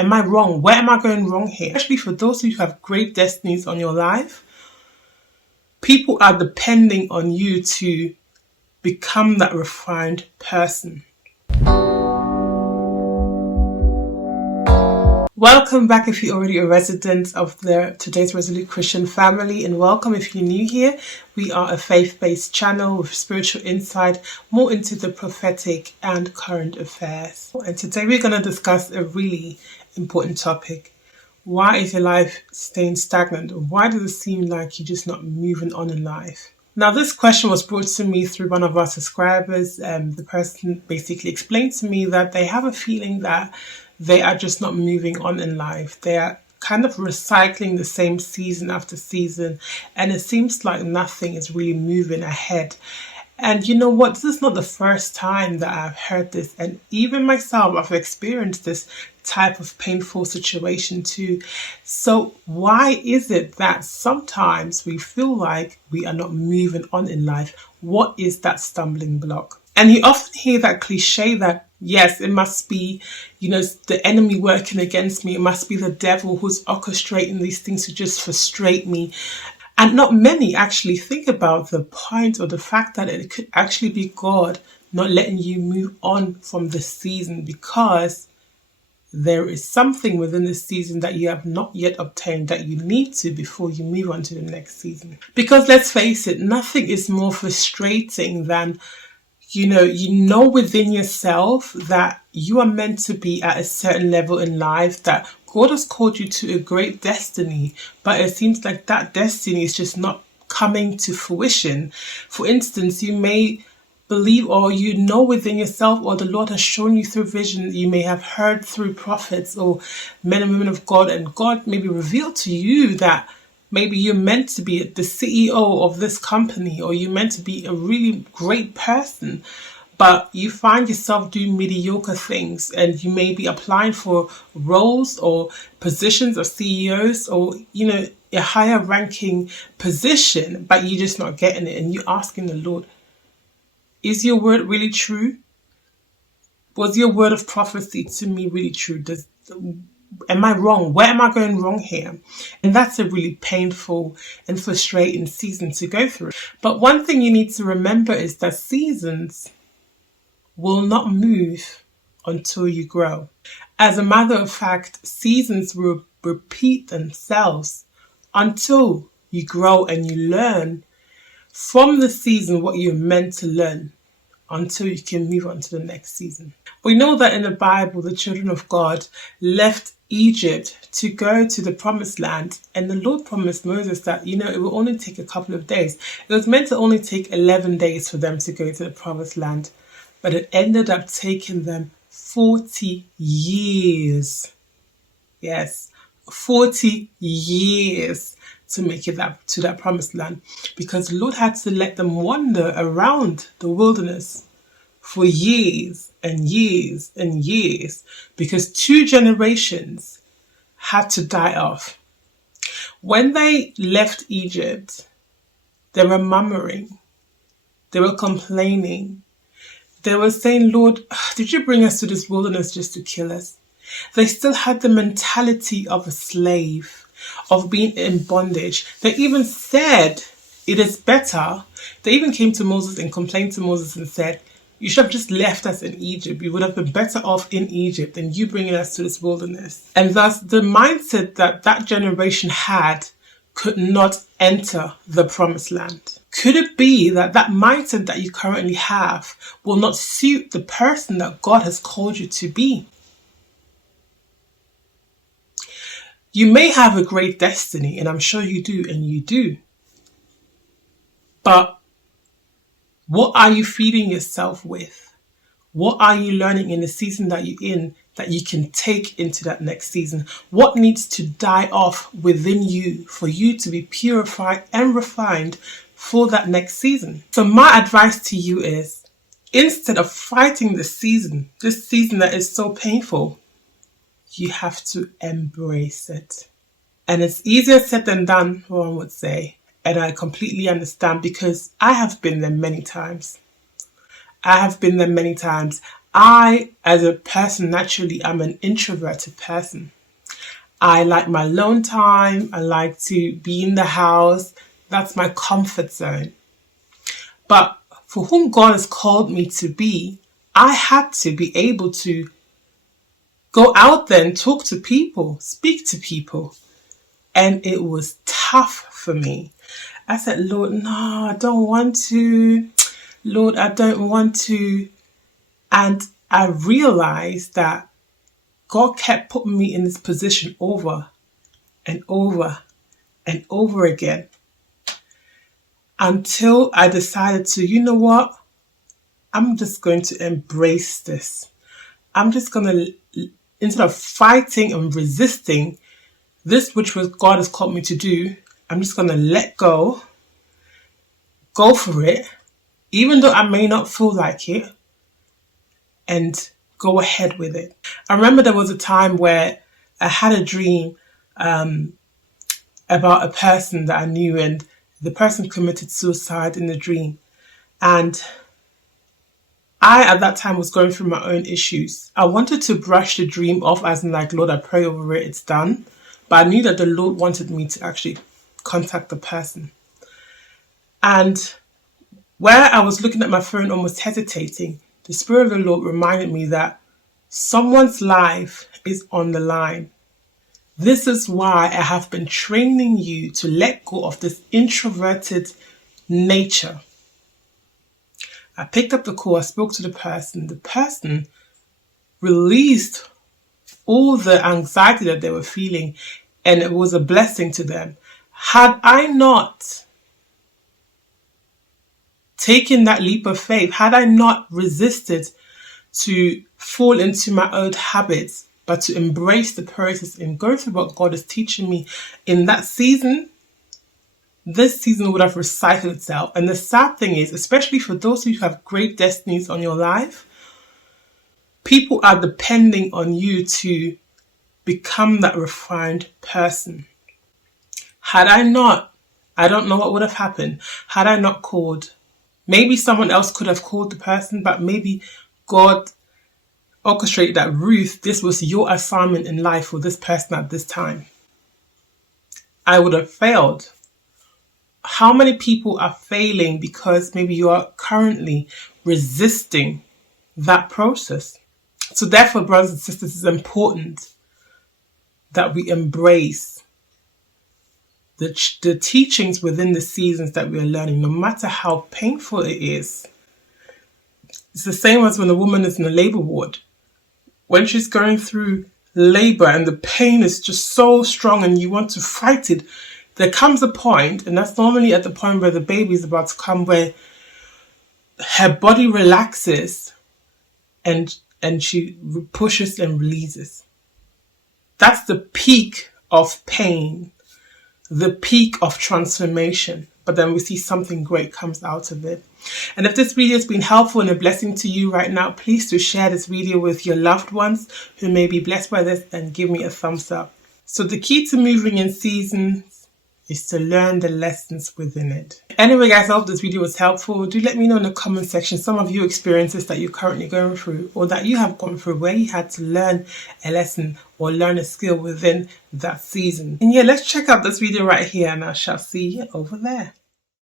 Am I wrong? Where am I going wrong here? Especially for those who have great destinies on your life, people are depending on you to become that refined person. Welcome back if you're already a resident of the today's Resolute Christian family, and welcome if you're new here. We are a faith-based channel with spiritual insight, more into the prophetic and current affairs. And today we're going to discuss a really important topic. Why is your life staying stagnant? Why does it seem like you're just not moving on in life? Now, this question was brought to me through one of our subscribers. The person basically explained to me that they have a feeling that they are just not moving on in life. They are kind of recycling the same season after season, and it seems like nothing is really moving ahead. And you know what? This is not the first time that I've heard this, and even myself, I've experienced this type of painful situation too. So why is it that sometimes we feel like we are not moving on in life? What is that stumbling block? And you often hear that cliche that, yes, it must be, the enemy working against me. It must be the devil who's orchestrating these things to just frustrate me. And not many actually think about the point or the fact that it could actually be God not letting you move on from the season, because there is something within the season that you have not yet obtained that you need to before you move on to the next season. Because let's face it, nothing is more frustrating than you know within yourself that you are meant to be at a certain level in life, that God has called you to a great destiny, but it seems like that destiny is just not coming to fruition. For instance, you may believe, or within yourself, or the Lord has shown you through vision, you may have heard through prophets or men and women of God, and God maybe revealed to you that maybe you're meant to be the CEO of this company, or you're meant to be a really great person, but you find yourself doing mediocre things, and you may be applying for roles or positions of CEOs or, a higher ranking position, but you're just not getting it. And you're asking the Lord, is your word really true? Was your word of prophecy to me really true? Am I wrong? Where am I going wrong here? And that's a really painful and frustrating season to go through. But one thing you need to remember is that seasons will not move until you grow. As a matter of fact, seasons will repeat themselves until you grow and you learn from the season what you're meant to learn, until you can move on to the next season. We know that in the Bible, the children of God left Egypt to go to the promised land, and the Lord promised Moses that, it will only take a couple of days. It was meant to only take 11 days for them to go to the promised land, but it ended up taking them 40 years. Yes, 40 years to make it to that promised land, because the Lord had to let them wander around the wilderness for years and years and years, because 2 generations had to die off. When they left Egypt, they were murmuring, they were complaining, they were saying, Lord, did you bring us to this wilderness just to kill us? They still had the mentality of a slave, of being in bondage. They even said, it is better. They even came to Moses and complained to Moses and said, you should have just left us in Egypt. You would have been better off in Egypt than you bringing us to this wilderness. And thus, the mindset that generation had could not enter the promised land. Could it be that mindset that you currently have will not suit the person that God has called you to be? You may have a great destiny, and I'm sure you do, and you do. But what are you feeding yourself with? What are you learning in the season that you're in that you can take into that next season? What needs to die off within you for you to be purified and refined for that next season? So my advice to you is, instead of fighting this season that is so painful, you have to embrace it. And it's easier said than done, one would say. And I completely understand, because I have been there many times. I, as a person, naturally, I'm an introverted person. I like my alone time. I like to be in the house. That's my comfort zone. But for whom God has called me to be, I had to be able to go out there and talk to people, speak to people. And it was tough for me. I said, Lord, no, I don't want to. Lord, I don't want to. And I realized that God kept putting me in this position over and over and over again until I decided to, you know what? I'm just going to embrace this. I'm just going to, instead of fighting and resisting this which was God has called me to do, I'm just going to let go for it, even though I may not feel like it, and go ahead with it. I remember there was a time where I had a dream about a person that I knew, and the person committed suicide in the dream. And I, at that time, was going through my own issues. I wanted to brush the dream off, as in like, Lord, I pray over it, it's done. But I knew that the Lord wanted me to actually contact the person. And where I was looking at my phone, almost hesitating, the Spirit of the Lord reminded me that someone's life is on the line. This is why I have been training you to let go of this introverted nature. I picked up the call, I spoke to the person. The person released all the anxiety that they were feeling, and it was a blessing to them. Had I not taken that leap of faith, had I not resisted to fall into my old habits, but to embrace the process and go through what God is teaching me in that season, this season would have recycled itself. And the sad thing is, especially for those who have great destinies on your life, people are depending on you to become that refined person. Had I not, I don't know what would have happened. Had I not called, maybe someone else could have called the person, but maybe God orchestrated that, Ruth, this was your assignment in life for this person at this time. I would have failed. How many people are failing because maybe you are currently resisting that process? So therefore, brothers and sisters, it's important that we embrace the teachings within the seasons that we are learning, no matter how painful it is. It's the same as when a woman is in a labor ward. When she's going through labor and the pain is just so strong and you want to fight it, there comes a point, and that's normally at the point where the baby is about to come, where her body relaxes and she pushes and releases. That's the peak of pain, the peak of transformation. But then we see something great comes out of it. And if this video has been helpful and a blessing to you right now, please do share this video with your loved ones who may be blessed by this, and give me a thumbs up. So the key to moving in seasons is to learn the lessons within it. Anyway, guys, I hope this video was helpful. Do let me know in the comment section some of your experiences that you're currently going through, or that you have gone through, where you had to learn a lesson or learn a skill within that season. And yeah, let's check out this video right here, and I shall see you over there.